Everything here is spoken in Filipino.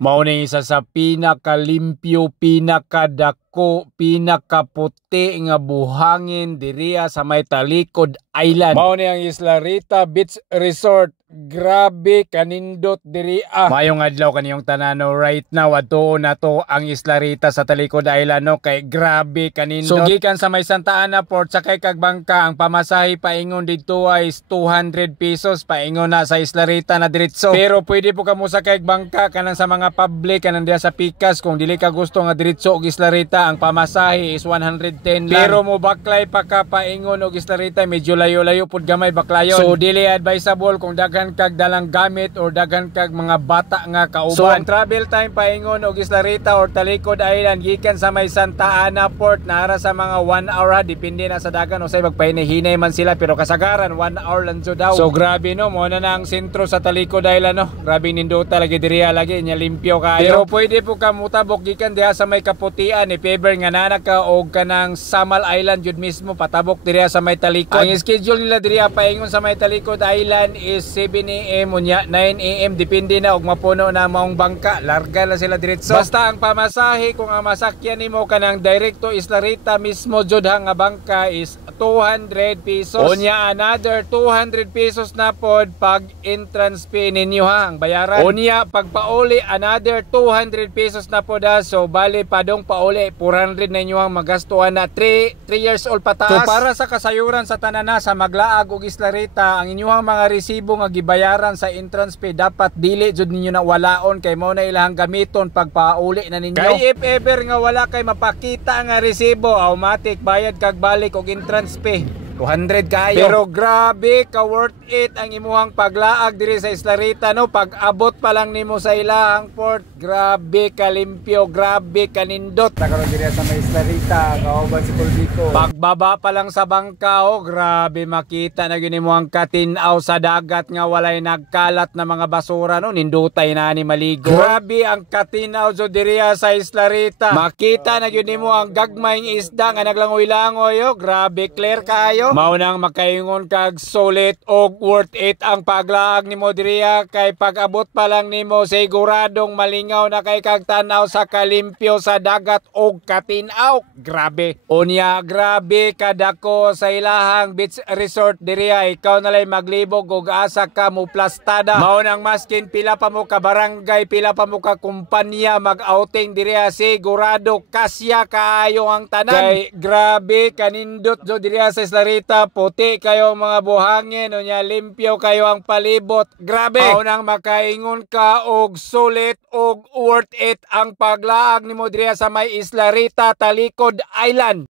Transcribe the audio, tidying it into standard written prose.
Mao ni isa sa pinakalimpyo, pinakadako, pinakaputi nga buhangin diriya sa may Talikod Island. Mao ni ang Isla Rita Beach Resort. Grabe kanindot diriya. Mayong adlaw kaniyong tanano right now adto na to ang Isla Rita sa Talikod Island no kay grabe kanindot. So gikan sa may Santa Ana Port sakay kag bangka ang pamasahe paingon didto ay 200 pesos paingon na sa Isla Rita na diretso. Pero pwede po kamo sakay bangka kanang sa mga public kanang diya sa Pikas kung dili ka gusto nga diretso og Isla Rita ang pamasahe is 110 lang. Pero mo baklay pa ka paingon og Isla Rita medyo layo-layo pud gamay baklayon. So dili advisable kung daghan kag dalang gamit or daghan kag mga bata nga kauban. So ang travel time paingon og Isla Rita or Talikod Island gikan sa may Santa Ana Port nara sa mga 1 hour depende na sa dagan usay magpahinay-hinay man sila pero kasagaran 1 hour lang jud daw. So grabe no mo na ang sentro sa Talikod Island no. Grabe nindota lagi diriya lagi nya limpyo kayo. Pero pwede po ka mutabok gikan diha sa may Kaputian ni favor nga nana ka og kanang Samal Island jud mismo patabok diriya sa may Talikod. Ang schedule nila diriya paingon sa may Talikod Island is 7 AM unya 9 AM depende na og mapuno na maong bangka larga na sila diretso. Basta ang pamasahe kung ang masakyan nimo kanang direkto Isla Rita mismo jud nga bangka is 200 pesos. Unya another 200 pesos na pod pag entrance fee ninyo ha ang bayaran. Unya pag pauli another 200 pesos na pod so bali padong pauli 400 na inyo ang magastuhan na 3 years old pataas. So para sa kasayuran sa tanana sa maglaag og Isla Rita ang inyong mga resibo nga gibayaran sa entrance fee dapat dili jud ninyo na walaon kay mao na ilahang gamiton pag pauli na ninyo. Kay if ever nga wala kay mapakita nga resibo automatic bayad kag balik og entrance fee 200 kayo. Pero grabe ka worth it ang imuhang paglaag diri sa Isla Rita no pag abot pa lang nimo sa ilahang port grabe ka limpyo, grabe ka nindot. Nakaroon diri sa may Isla Rita kauban si Colbico. Pagbaba pa lang sa bangka grabe makita na gyud nimo ang katinaw sa dagat nga walay nagkalat na mga basura no nindutay na ni maligo. Grabe ang katinaw jud diri sa Isla Rita. Makita na gyud nimo ang gagmayng isda nga naglangoy-langoy grabe clear kayo. Mao nang makaingon kag solid og worth it ang paglaag nimo diriya kay pag-abot pa lang nimo siguradong malingaw na kay kag tanaw sa kalimpyo sa dagat og katinaw. Grabe. Unya grabe kadako sa ilahang beach resort diriya ikaw nalay maglibog og asa ka mo plastada. Mao nang maskin pila pa mo ka barangay pila pa mo ka kumpanya mag-outing diriya sigurado kasya kaayo ang tanan. Kay grabe kanindot jo diriya sa Isla Rita, puti kayo mga buhangin, unya limpyo kayo ang palibot. Grabe. Mao nang makaingon ka og sulit og worth it ang paglaag nimo diriya sa may Isla Rita, Talikod Island.